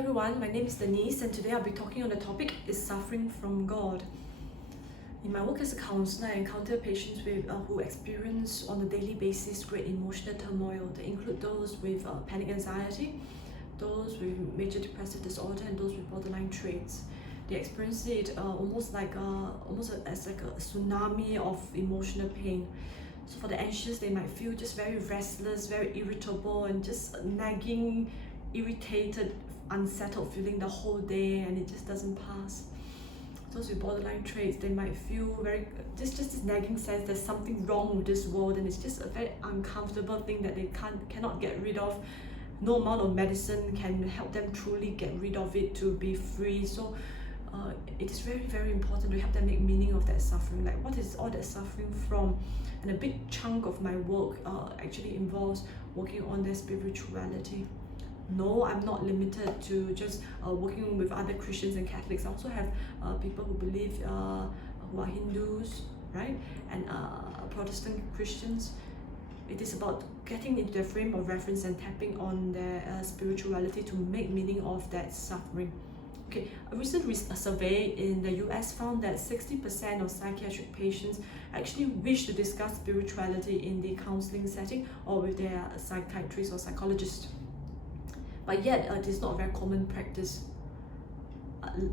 everyone, my name is Denise and today I'll be talking on the topic, is suffering from God? In my work as a counselor, I encounter patients who experience on a daily basis great emotional turmoil. They include those with panic anxiety, those with major depressive disorder, and those with borderline traits. They experience it almost as like a tsunami of emotional pain. So for the anxious, they might feel just very restless, very irritable, and just nagging, irritated, unsettled feeling the whole day, and it just doesn't pass. Those with borderline traits, they might feel just this nagging sense there's something wrong with this world, and it's just a very uncomfortable thing that they cannot get rid of. No amount of medicine can help them truly get rid of it, to be free. So it is very, very important to help them make meaning of that suffering. Like, what is all that suffering from? And a big chunk of my work actually involves working on their spirituality. No, I'm not limited to just working with other Christians and Catholics. I also have people who believe, who are Hindus, right? And Protestant Christians. It is about getting into the frame of reference and tapping on their spirituality to make meaning of that suffering. Okay, a recent survey in the US found that 60% of psychiatric patients actually wish to discuss spirituality in the counseling setting or with their psychiatrist or psychologist. But yet, it is not a very common practice.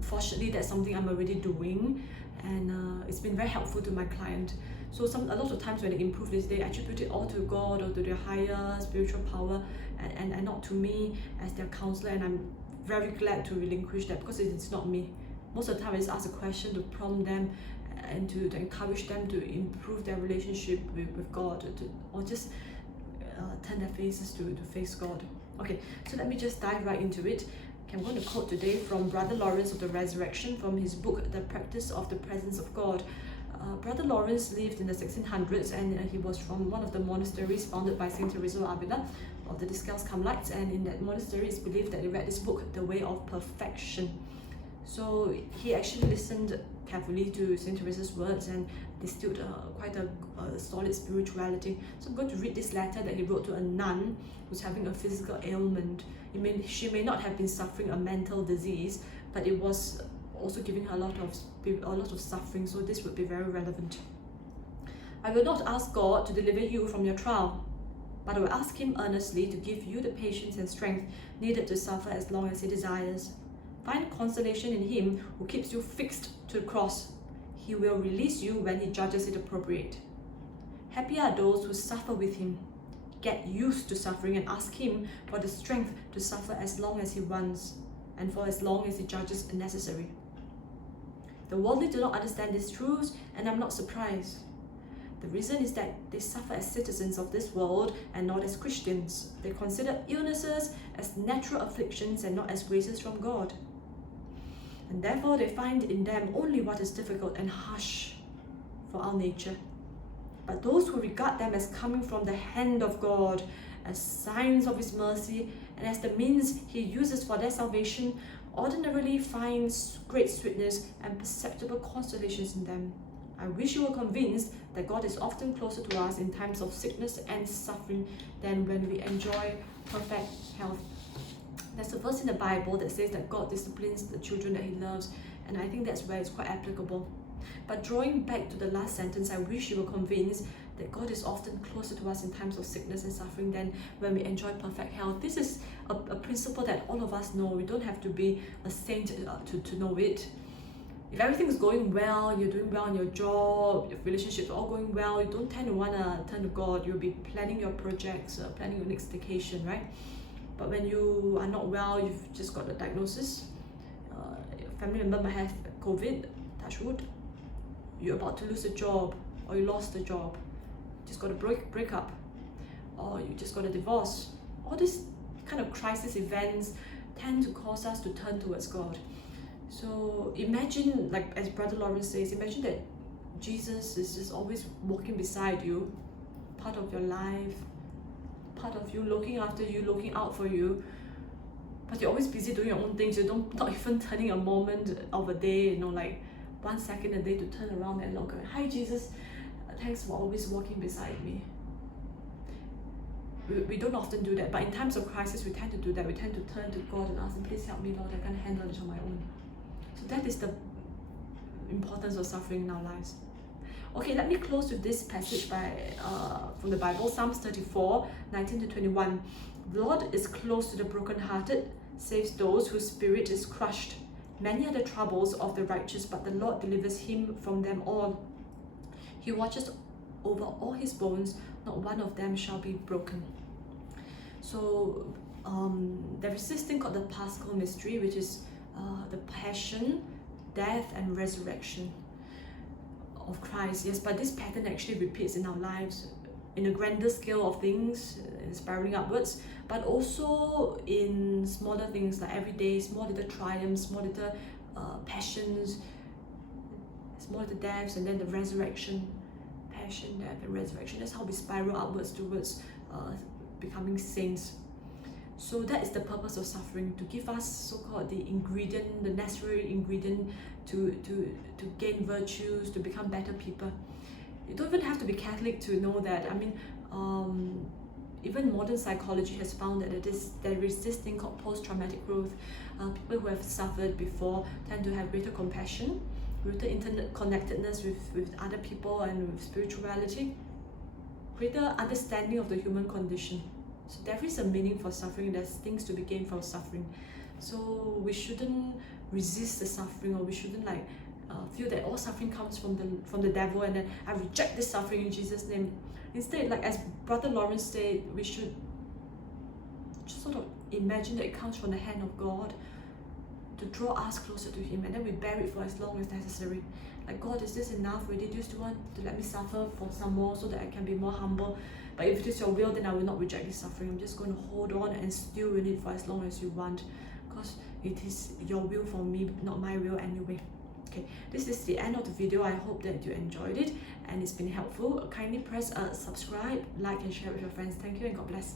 Fortunately, that's something I'm already doing, and it's been very helpful to my client. So a lot of times when they improve this, they attribute it all to God or to their higher spiritual power, and not to me as their counselor. And I'm very glad to relinquish that, because it's not me. Most of the time, I just ask a question to prompt them and to encourage them to improve their relationship with God, or just turn their faces to face God. Okay, so let me just dive right into it. Okay, I'm going to quote today from Brother Lawrence of the Resurrection from his book, The Practice of the Presence of God. Brother Lawrence lived in the 1600s, and he was from one of the monasteries founded by Saint Teresa of Avila, of the Discalced Carmelites, and in that monastery it's believed that he read this book, The Way of Perfection. So he actually listened carefully to Saint Teresa's words and distilled quite a solid spirituality. So I'm going to read this letter that he wrote to a nun who's having a physical ailment. She may not have been suffering a mental disease, but it was also giving her a lot of suffering, so this would be very relevant. I will not ask God to deliver you from your trial, but I will ask Him earnestly to give you the patience and strength needed to suffer as long as He desires. Find consolation in Him who keeps you fixed to the cross. He will release you when He judges it appropriate. Happy are those who suffer with Him. Get used to suffering and ask Him for the strength to suffer as long as He wants, and for as long as He judges necessary. The worldly do not understand these truths, and I'm not surprised. The reason is that they suffer as citizens of this world and not as Christians. They consider illnesses as natural afflictions and not as graces from God. And therefore they find in them only what is difficult and harsh for our nature. But those who regard them as coming from the hand of God, as signs of His mercy, and as the means He uses for their salvation, ordinarily finds great sweetness and perceptible consolations in them. I wish you were convinced that God is often closer to us in times of sickness and suffering than when we enjoy perfect health. There's a verse in the Bible that says that God disciplines the children that He loves, and I think that's where it's quite applicable. But drawing back to the last sentence, I wish you were convinced that God is often closer to us in times of sickness and suffering than when we enjoy perfect health. This is a principle that all of us know. We don't have to be a saint to know it. If everything is going well, you're doing well in your job, your relationships are all going well, you don't tend to want to turn to God. You'll be planning your projects, planning your next vacation, right? But when you are not well, you've just got a diagnosis, your family member might have COVID, touch wood, you're about to lose a job, or you lost a job, just got a break up, or you just got a divorce. All these kind of crisis events tend to cause us to turn towards God. So imagine, like as Brother Lawrence says, imagine that Jesus is just always walking beside you, part of your life, part of you, looking after you, looking out for you, but you're always busy doing your own things. You not even turning a moment of a day, like 1 second a day to turn around and look. Hi Jesus, thanks for always walking beside me. we don't often do that, but in times of crisis we tend to do that. We tend to turn to God and ask him, please help me, Lord, I can't handle it on my own. So that is the importance of suffering in our lives. Okay, let me close with this passage from the Bible, Psalms 34, 19 to 21. The Lord is close to the brokenhearted, saves those whose spirit is crushed. Many are the troubles of the righteous, but the Lord delivers him from them all. He watches over all his bones, not one of them shall be broken. So there is this thing called the Paschal mystery, which is the passion, death and resurrection of Christ. Yes, but this pattern actually repeats in our lives in a grander scale of things, spiraling upwards, but also in smaller things like everyday, small little triumphs, small little passions, small little deaths, and then the resurrection, passion, death and resurrection. That's how we spiral upwards towards becoming saints. So that is the purpose of suffering, to give us so-called the ingredient, the necessary ingredient to gain virtues, to become better people. You don't even have to be Catholic to know that. I mean, even modern psychology has found that there is this thing called post-traumatic growth. People who have suffered before tend to have greater compassion, greater internet connectedness with other people and with spirituality, greater understanding of the human condition. So there is a meaning for suffering. There's things to be gained from suffering. So we shouldn't resist the suffering, or we shouldn't feel that all suffering comes from the devil and then I reject this suffering in Jesus' name. Instead, like as Brother Lawrence said, we should just sort of imagine that it comes from the hand of God to draw us closer to him, and then we bear it for as long as necessary. Like, God, is this enough already? Do you still want to let me suffer for some more so that I can be more humble? But if it is your will, then I will not reject this suffering. I'm just going to hold on and stew in it for as long as you want, because it is your will for me, not my will anyway. Okay, this is the end of the video. I hope that you enjoyed it and it's been helpful. Kindly press subscribe, like and share with your friends. Thank you and God bless.